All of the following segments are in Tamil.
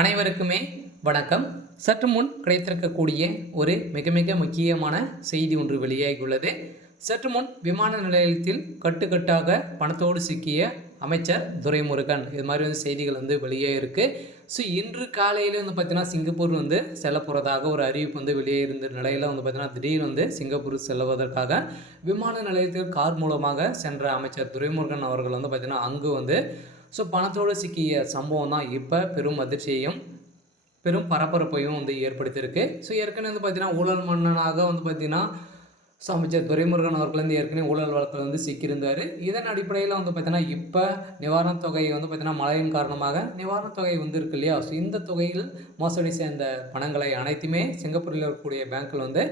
அனைவருக்குமே வணக்கம். சற்று முன் கிடைத்திருக்கக்கூடிய ஒரு மிக மிக முக்கியமான செய்தி ஒன்று வெளியாகியுள்ளது. சற்று முன் விமான நிலையத்தில் கட்டுக்கட்டாக பணத்தோடு சிக்கிய அமைச்சர் துரைமுருகன், இது மாதிரி செய்திகள் வெளியே இருக்கு. ஸோ இன்று காலையில் பார்த்தீங்கன்னா சிங்கப்பூர் செல்ல போகிறதாக ஒரு அறிவிப்பு வெளியே இருந்த நிலையில் பார்த்தீங்கன்னா திடீர்னு சிங்கப்பூர் செல்வதற்காக விமான நிலையத்தில் கார் மூலமாக சென்ற அமைச்சர் துரைமுருகன் அவர்கள் பார்த்தீங்கன்னா அங்கு ஸோ பணத்தோடு சிக்கிய சம்பவம் தான் இப்போ பெரும் அதிர்ச்சியையும் பெரும் பரபரப்பையும் ஏற்படுத்தியிருக்கு. ஸோ ஏற்கனவே பார்த்தீங்கன்னா ஊழல் மன்னனாக பார்த்தீங்கன்னா அமைச்சர் துரைமுருகன் அவர்கள் ஏற்கனவே ஊழல் வழக்கில் சிக்கியிருந்தார். இதன் அடிப்படையில் பார்த்தீங்கன்னா இப்போ நிவாரணத் தொகை பார்த்தீங்கன்னா மழையின் காரணமாக நிவாரணத் தொகை இருக்கு இல்லையா. ஸோ இந்த தொகையில் மோசடி சேர்ந்த பணங்களை அனைத்துமே சிங்கப்பூரில் இருக்கக்கூடிய பேங்க்கில்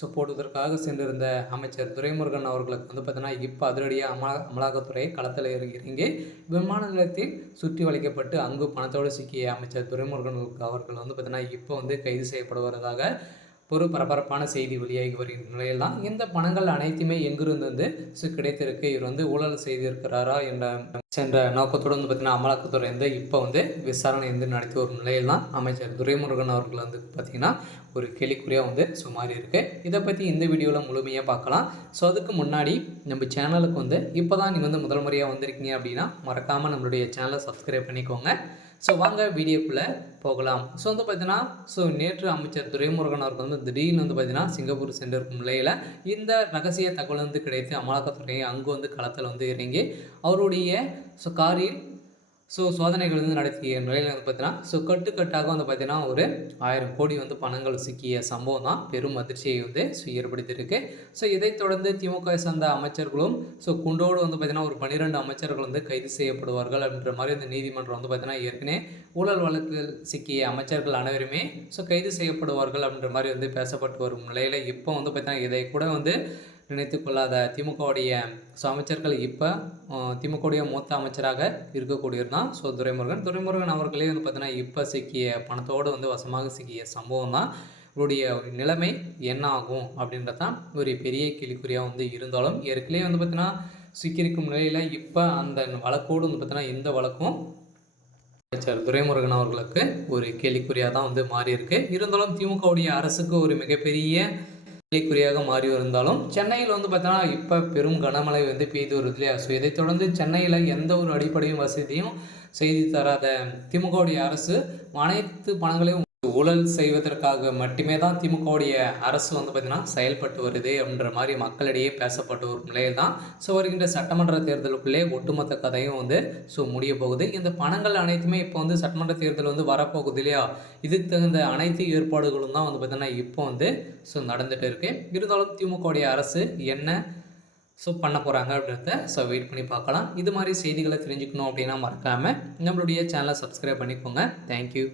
ஸோ போடுவதற்காக சென்றிருந்த அமைச்சர் துரைமுருகன் அவர்களுக்கு பார்த்தீங்கன்னா இப்போ அதிரடியாக அமலாக்கத்துறை களத்தில் இறங்கி விமான நிலையத்தில் சுற்றி வளைக்கப்பட்டு அங்கு பணத்தோடு சிக்கிய அமைச்சர் துரைமுருகன் அவர்கள் பார்த்தீங்கன்னா இப்போ கைது செய்யப்படுவதாக ஒரு பரபரப்பான செய்தி வெளியாகி வருகிற நிலையில் தான் இந்த பணங்கள் அனைத்துமே எங்கிருந்து கிடைத்திருக்கு, இவர் ஊழல் செய்திருக்கிறாரா என்ற நோக்கத்தோடு பார்த்தீங்கன்னா அமலாக்கத்துறை இப்போ விசாரணை நடத்தி வரும் நிலையில் தான் அமைச்சர் துரைமுருகன் அவர்கள் பார்த்தீங்கன்னா ஒரு கேள்விக்குறியாக சுமாரி இருக்குது. இதை பற்றி இந்த வீடியோவில் முழுமையாக பார்க்கலாம். ஸோ அதுக்கு முன்னாடி நம்ம சேனலுக்கு இப்போ தான் நீங்கள் முதல் முறையாக வந்திருக்கீங்க அப்படின்னா மறக்காமல் நம்மளுடைய சேனலை சப்ஸ்கிரைப் பண்ணிக்கோங்க. ஸோ வாங்க வீடியோக்குள்ளே போகலாம். ஸோ பார்த்தீங்கன்னா நேற்று அமைச்சர் துரைமுருகன் அவர்கள் திடீர்னு பார்த்தீங்கன்னா சிங்கப்பூர் சென்றிருக்கும் நிலையில் இந்த ரகசிய தகவல் கிடைத்து அமலாக்கத்துறை அங்கு களத்தில் இறங்கி அவருடைய காரில் சோதனைகள் நடத்திய நிலையில் பார்த்தீங்கன்னா கட்டுக்கட்டாக பார்த்தீங்கன்னா ஒரு 1000 கோடி பணங்கள் சிக்கிய சம்பவம் தான் பெரும் அதிர்ச்சியை ஏற்படுத்தியிருக்கு. ஸோ இதைத் தொடர்ந்து திமுக சார்ந்த அமைச்சர்களும் குண்டோடு பார்த்தீங்கன்னா ஒரு 12 அமைச்சர்கள் கைது செய்யப்படுவார்கள் அப்படின்ற மாதிரி நீதிமன்றம் பார்த்தீங்கன்னா ஏற்கனவே ஊழல் வழக்கில் சிக்கிய அமைச்சர்கள் அனைவருமே கைது செய்யப்படுவார்கள் அப்படின்ற மாதிரி பேசப்பட்டு வரும் நிலையில் இப்போ பார்த்தீங்கன்னா இதை கூட நினைத்து கொள்ளாத திமுகவுடைய அமைச்சர்கள் இப்போ திமுகவுடைய மூத்த அமைச்சராக இருக்கக்கூடியவர் தான் துரைமுருகன் அவர்களே பார்த்தீங்கன்னா இப்போ சிக்கிய பணத்தோடு வசமாக சிக்கிய சம்பவம் தான். இவருடைய நிலைமை என்ன ஆகும் அப்படின்றதான் ஒரு பெரிய கேள்விக்குறியாக இருந்தாலும் ஏற்கனவே பார்த்தீங்கன்னா சிக்கியிருக்கும் நிலையில் இப்போ அந்த வழக்கோடு பார்த்தீங்கன்னா இந்த வழக்கும் அமைச்சர் துரைமுருகன் அவர்களுக்கு ஒரு கேள்விக்குறியாக தான் மாறி இருக்கு. இருந்தாலும் திமுகவுடைய அரசுக்கு ஒரு மிகப்பெரிய கேள்விக்குறியாக மாறி இருந்தாலும் சென்னையில் பார்த்தோன்னா இப்போ பெரும் கனமழை பெய்து வருது இல்லையா. ஸோ இதைத் தொடர்ந்து சென்னையில் எந்த ஒரு அடிப்படையும் வசதியும் செய்து தராத திமுகவுடைய அரசு அனைத்து பணங்களையும் ஊழல் செய்வதற்காக மட்டுமே தான் திமுகவுடைய அரசு பார்த்தீங்கன்னா செயல்பட்டு வருது அப்படின்ற மாதிரி மக்களிடையே பேசப்பட்டு ஒரு நிலையில் தான் வருகின்ற சட்டமன்ற தேர்தலுக்குள்ளே ஒட்டுமொத்த கதையும் முடிய போகுது. இந்த பணங்கள் அனைத்துமே இப்போ சட்டமன்ற தேர்தல் வரப்போகுது இல்லையா. இதுக்கு தகுந்த அனைத்து ஏற்பாடுகளும் தான் பார்த்தீங்கன்னா இப்போ நடந்துட்டு இருக்கு. இருந்தாலும் திமுகவுடைய அரசு என்ன பண்ண போகிறாங்க அப்படின்றத வெயிட் பண்ணி பார்க்கலாம். இது மாதிரி செய்திகளை தெரிஞ்சுக்கணும் அப்படின்னா மறக்காமல் நம்மளுடைய சேனலை சப்ஸ்கிரைப் பண்ணிக்கோங்க. தேங்க்யூ.